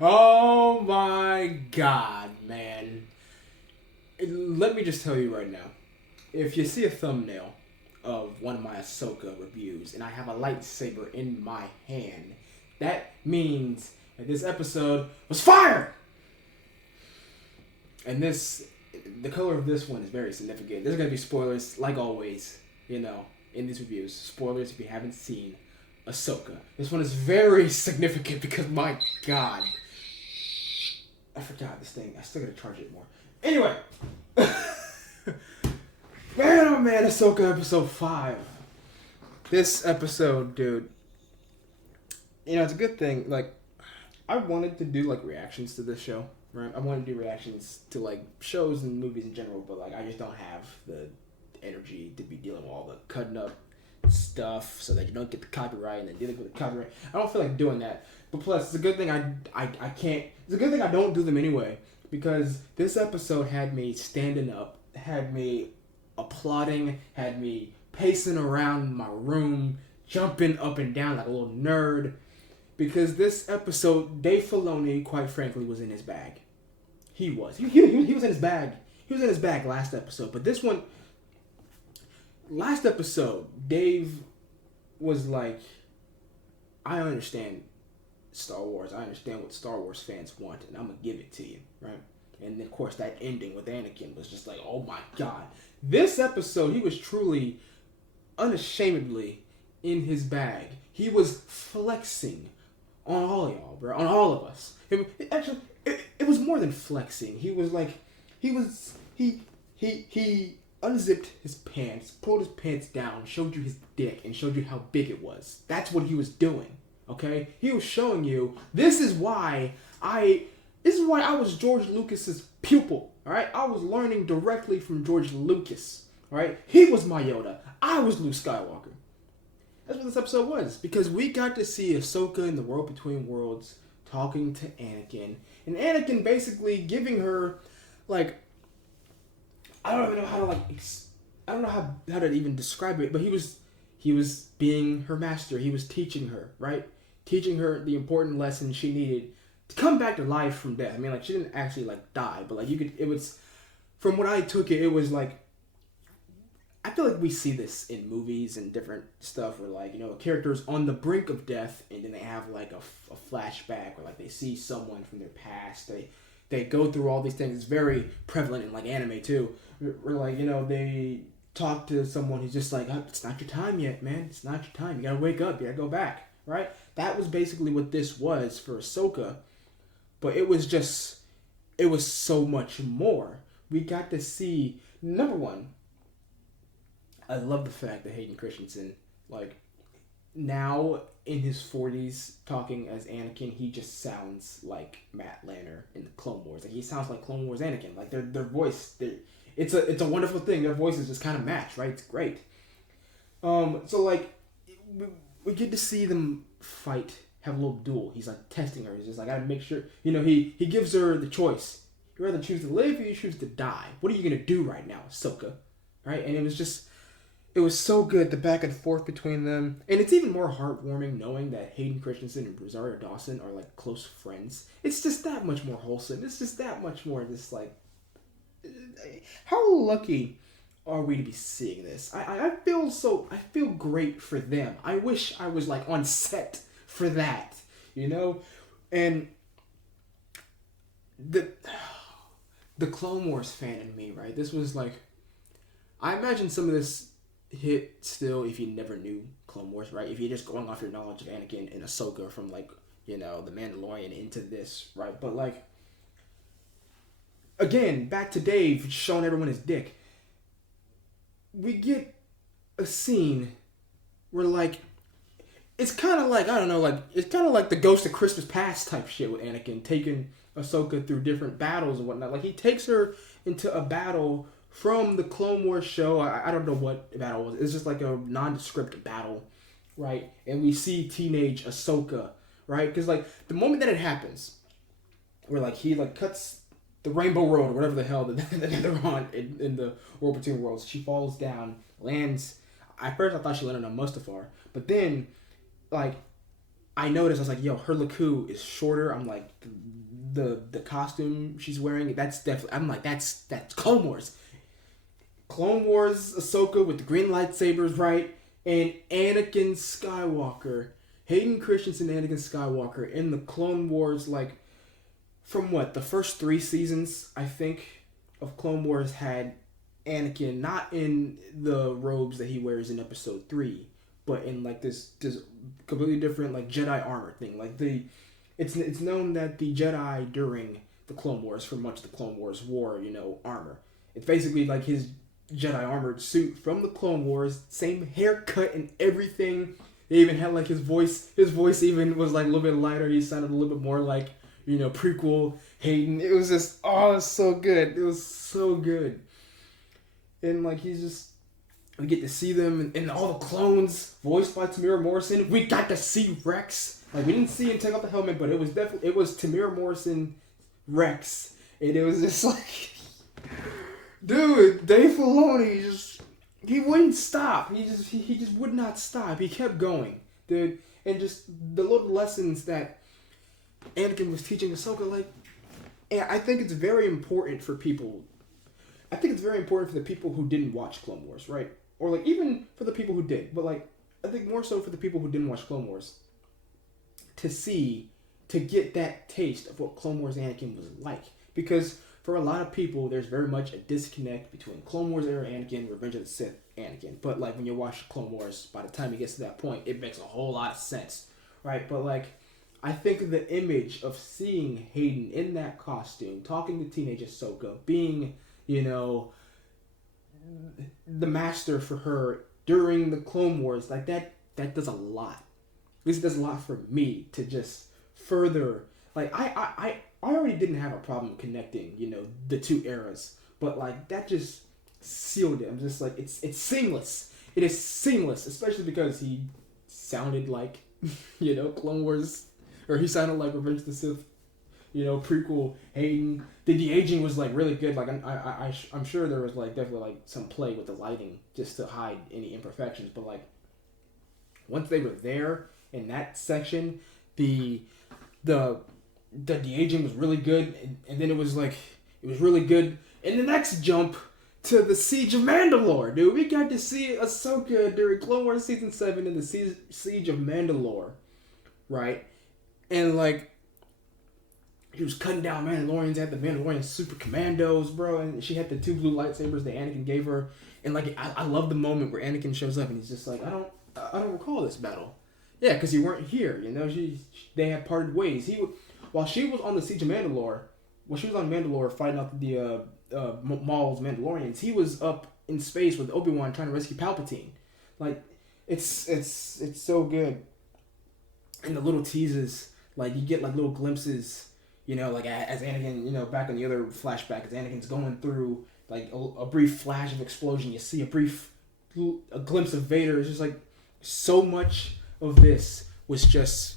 Oh my god, man. Let me just tell you right now. If you see a thumbnail of one of my Ahsoka reviews and I have a lightsaber in my hand, that means that this episode was fire! And the color of this one is very significant. There's going to be spoilers, like always, in these reviews. Spoilers if you haven't seen Ahsoka. This one is very significant because, my god. I forgot this thing. I still gotta charge it more. Anyway. Man, oh man, Ahsoka episode 5. This episode, dude. It's a good thing. Like, I wanted to do, reactions to this show. Right? I wanted to do reactions to, shows and movies in general, but, I just don't have the energy to be dealing with all the cutting up stuff so that you don't get the copyright and then dealing with the copyright. I don't feel like doing that. But plus, it's a good thing I can't. It's a good thing I don't do them anyway, because this episode had me standing up, had me applauding, had me pacing around my room, jumping up and down like a little nerd, because this episode, Dave Filoni, quite frankly, was in his bag. He was. He was in his bag. He was in his bag last episode, but this one. Last episode, Dave was like, I understand Star Wars. I understand what Star Wars fans want, and I'm going to give it to you, right? And then, of course, that ending with Anakin was just like, oh my god. This episode, he was truly, unashamedly in his bag. He was flexing on all y'all, bro. On all of us. It was more than flexing. He was like, he unzipped his pants, pulled his pants down, showed you his dick, and showed you how big it was. That's what he was doing, okay? He was showing you, this is why I was George Lucas's pupil, all right? I was learning directly from George Lucas, all right? He was my Yoda. I was Luke Skywalker. That's what this episode was, because we got to see Ahsoka in the World Between Worlds talking to Anakin, and Anakin basically giving her, I don't even know how to I don't know how to even describe it, but he was being her master. He was teaching her, right? Teaching her the important lessons she needed to come back to life from death. I mean, she didn't actually die, but it was, from what I took it, it was I feel like we see this in movies and different stuff where characters on the brink of death, and then they have a flashback where they see someone from their past. They go through all these things. It's very prevalent in anime too. Where they talk to someone who's just it's not your time yet, man. It's not your time. You gotta wake up. You gotta go back. Right? That was basically what this was for Ahsoka. But it was so much more. We got to see, number one, I love the fact that Hayden Christensen, now in his 40s, talking as Anakin, he just sounds like Matt Lanner in the Clone Wars. He sounds like Clone Wars Anakin. Their voice, it's a wonderful thing. Their voices just kind of match, right? It's great. We get to see them fight, have a little duel. He's testing her. He's just gotta make sure. He gives her the choice. You rather choose to live or you choose to die. What are you gonna do right now, Ahsoka? Right? And it was so good, the back and forth between them. And it's even more heartwarming knowing that Hayden Christensen and Rosario Dawson are close friends. It's just that much more wholesome. It's just that much more how lucky are we to be seeing this? I feel great for them. I wish I was on set for that, And the Clone Wars fan in me, right? This was I imagine some of this hit still if you never knew Clone Wars, right? If you're just going off your knowledge of Anakin and Ahsoka from the Mandalorian into this, right? But again, back to Dave showing everyone his dick. We get a scene where it's kind of I don't know, it's kind of like the Ghost of Christmas Past type shit with Anakin taking Ahsoka through different battles and whatnot. He takes her into a battle from the Clone Wars show. I don't know what battle it was. It's just a nondescript battle, right? And we see teenage Ahsoka, right? Because the moment that it happens, where he cuts the Rainbow Road or whatever the hell that they're on in the World Between Worlds, she falls down, lands. At first I thought she landed on Mustafar, but then I noticed, I was like, yo, her Laku is shorter. I'm like, the costume she's wearing, that's definitely, I'm like, that's Clone Wars. Clone Wars Ahsoka with the green lightsabers, right? And Anakin Skywalker. Hayden Christensen and Anakin Skywalker in the Clone Wars, like, from what, the first 3 seasons, I think, of Clone Wars had Anakin not in the robes that he wears in episode 3, but in like this completely different like Jedi armor thing. Like it's known that the Jedi during the Clone Wars, for much of the Clone Wars, wore, armor. It's basically like his Jedi armored suit from the Clone Wars, same haircut and everything. They even had like his voice even was like a little bit lighter. He sounded a little bit more like, prequel Hayden. It was just, oh, it's so good. It was so good. And like we get to see them and all the clones voiced by Tamira Morrison. We got to see Rex. Like, we didn't see him take off the helmet, but it was Tamira Morrison Rex. And it was just like, dude, Dave Filoni he wouldn't stop. He just would not stop. He kept going, dude. And just the little lessons that Anakin was teaching Ahsoka, like, and I think it's very important for people. I think it's very important for the people who didn't watch Clone Wars, right? Or like even for the people who did, but like I think more so for the people who didn't watch Clone Wars to get that taste of what Clone Wars Anakin was like, because for a lot of people there's very much a disconnect between Clone Wars era Anakin, Revenge of the Sith Anakin. But like when you watch Clone Wars, by the time it gets to that point, it makes a whole lot of sense, right? But like I think the image of seeing Hayden in that costume, talking to teenage Ahsoka, being, the master for her during the Clone Wars, like that does a lot. At least it does a lot for me to just further, like, I already didn't have a problem connecting, the two eras, but like that just sealed it. I'm just like, it's seamless. It is seamless, especially because he sounded like, Clone Wars, or he sounded like Revenge of the Sith, prequel Hayden. The de-aging was like really good. Like I'm sure there was like definitely like some play with the lighting just to hide any imperfections. But like once they were there in that section, the de-aging was really good, and then it was really good in the next jump to the Siege of Mandalore, dude. We got to see Ahsoka during Clone Wars Season 7 in the Siege of Mandalore, right? And like he was cutting down Mandalorians, had the Mandalorian super commandos, bro, and she had the 2 blue lightsabers that Anakin gave her. And like I love the moment where Anakin shows up and he's just like, I don't recall this battle. Yeah, because you weren't here, they had parted ways. While she was on the Siege of Mandalore, while she was on Mandalore fighting out the Maul's Mandalorians, he was up in space with Obi-Wan trying to rescue Palpatine. Like, it's so good. And the little teases, like you get like little glimpses, like as Anakin, back in the other flashback, as Anakin's going through like a brief flash of explosion, you see a glimpse of Vader. It's just like so much of this was just.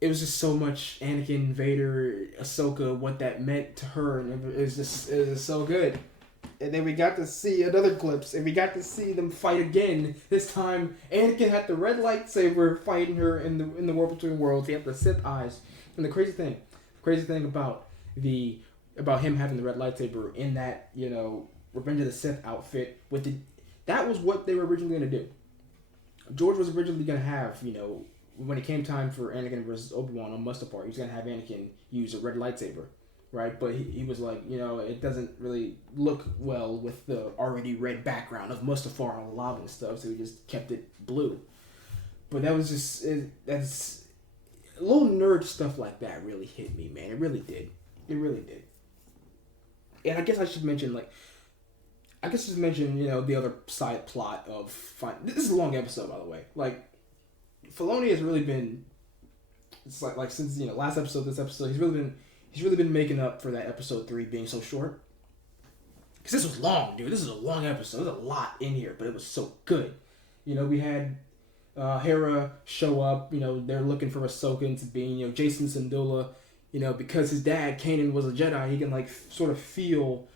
It was just so much Anakin, Vader, Ahsoka, what that meant to her, and it was just so good. And then we got to see another glimpse, and we got to see them fight again. This time, Anakin had the red lightsaber fighting her in the War Between Worlds. He had the Sith eyes, and the crazy thing about him having the red lightsaber in that Revenge of the Sith outfit that was what they were originally gonna do. George was originally gonna have when it came time for Anakin versus Obi-Wan on Mustafar, he was gonna have Anakin use a red lightsaber. Right, but he was like, it doesn't really look well with the already red background of Mustafar on lava and stuff, so he just kept it blue. But that was that's little nerd stuff like that really hit me, man. It really did. And I guess I should mention, the other side plot of this is a long episode, by the way. Like, Filoni has really been, it's like since last episode, this episode, he's really been making up for that episode 3 being so short. Because this was long, dude. This is a long episode. There's a lot in here, but it was so good. We had Hera show up. They're looking for Ahsoka and Sabine. Jason Syndulla, because his dad, Kanan, was a Jedi, he can, sort of feel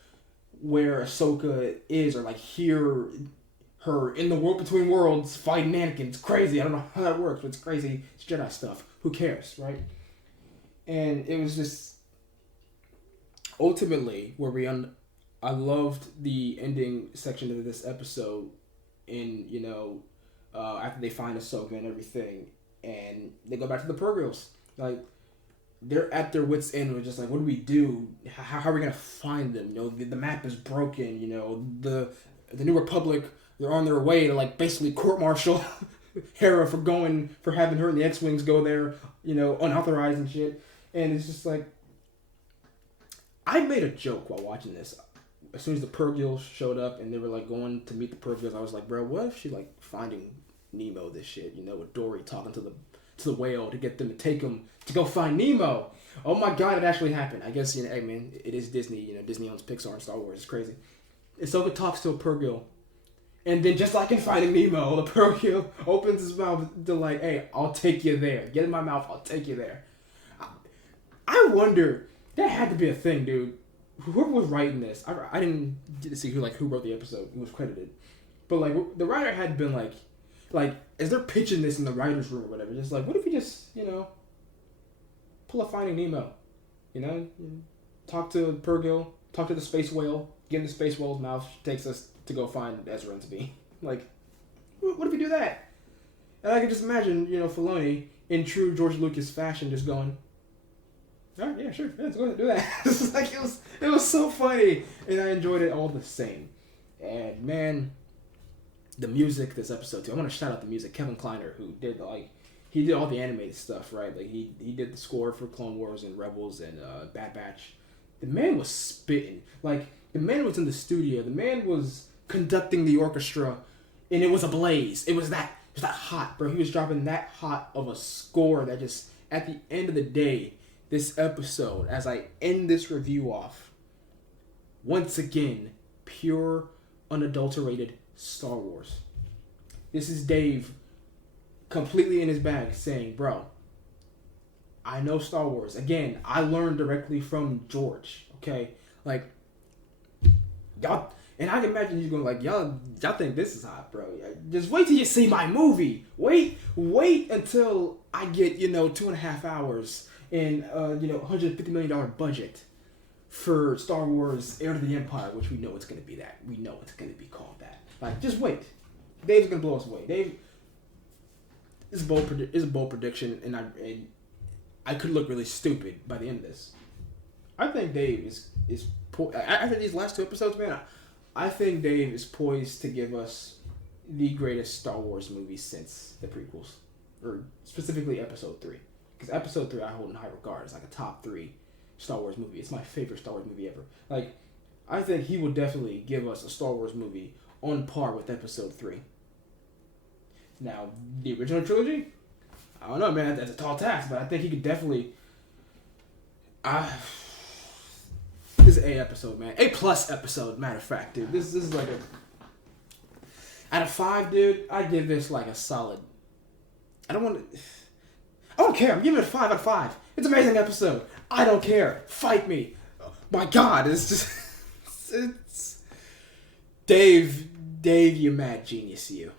where Ahsoka is, or, hear her in the world between worlds fighting Anakin. It's crazy. I don't know how that works, but it's crazy. It's Jedi stuff. Who cares, right? And it was just ultimately where I loved the ending section of this episode. In after they find Ahsoka and everything, and they go back to the Purgils, like they're at their wits' end. We're just like, what do we do? How are we gonna find them? The map is broken. The New Republic, they're on their way to like basically court-martial Hera for having her and the X-wings go there, unauthorized and shit. And it's just like, I made a joke while watching this. As soon as the Purgils showed up and they were like going to meet the Purgils, I was like, bro, what if she like finding Nemo this shit, with Dory talking to the whale to get them to take him to go find Nemo. Oh my god, it actually happened. I guess, hey man, it is Disney. Disney owns Pixar and Star Wars. It's crazy. Ahsoka talks to a Purgil, and then just like in Finding Nemo, the Purgil opens his mouth to like, hey, I'll take you there. Get in my mouth, I'll take you there. I wonder, that had to be a thing, dude. Whoever was writing this, I didn't get to see who wrote the episode, who was credited, but like the writer had been like as they're pitching this in the writers' room or whatever, just like, what if we just pull a Finding Nemo, talk to Purgil, talk to the space whale, get in the space whale's mouth, takes us to go find Ezra and Sabine. Like, what if we do that? And I can just imagine, Filoni in true George Lucas fashion, just going, all right, yeah, sure, yeah, let's go ahead and do that. It's like, it was so funny, and I enjoyed it all the same. And man, the music this episode too. I want to shout out the music. Kevin Kleiner, who did he did all the animated stuff, right? Like he did the score for Clone Wars and Rebels and Bad Batch. The man was spitting. Like, the man was in the studio. The man was conducting the orchestra, and it was ablaze. It was that hot, bro. He was dropping that hot of a score that just, at the end of the day, this episode, as I end this review off, once again, pure, unadulterated Star Wars. This is Dave completely in his bag saying, bro, I know Star Wars. Again, I learned directly from George, okay? Like, y'all, and I can imagine he's going like, y'all think this is hot, bro. Just wait till you see my movie. Wait until I get, 2.5 hours and, $150 million budget for Star Wars Heir to the Empire, which we know it's going to be that. We know it's going to be called that. Like, just wait. Dave's going to blow us away. Dave, it's a bold prediction, and I could look really stupid by the end of this. I think Dave is after these last 2 episodes, man, I think Dave is poised to give us the greatest Star Wars movie since the prequels, or specifically Episode 3. Because Episode 3 I hold in high regard. It's like a top 3 Star Wars movie. It's my favorite Star Wars movie ever. Like, I think he will definitely give us a Star Wars movie on par with Episode 3. Now, the original trilogy, I don't know, man. That's a tall task, but I think he could definitely. This is A episode, man. A+ episode, matter of fact, dude. This is like a. Out of 5, dude, I give this like a solid. I don't care. I'm giving it a 5 out of 5. It's an amazing episode. I don't care. Fight me. Oh, my God, it's just. It's. Dave, you mad genius, you.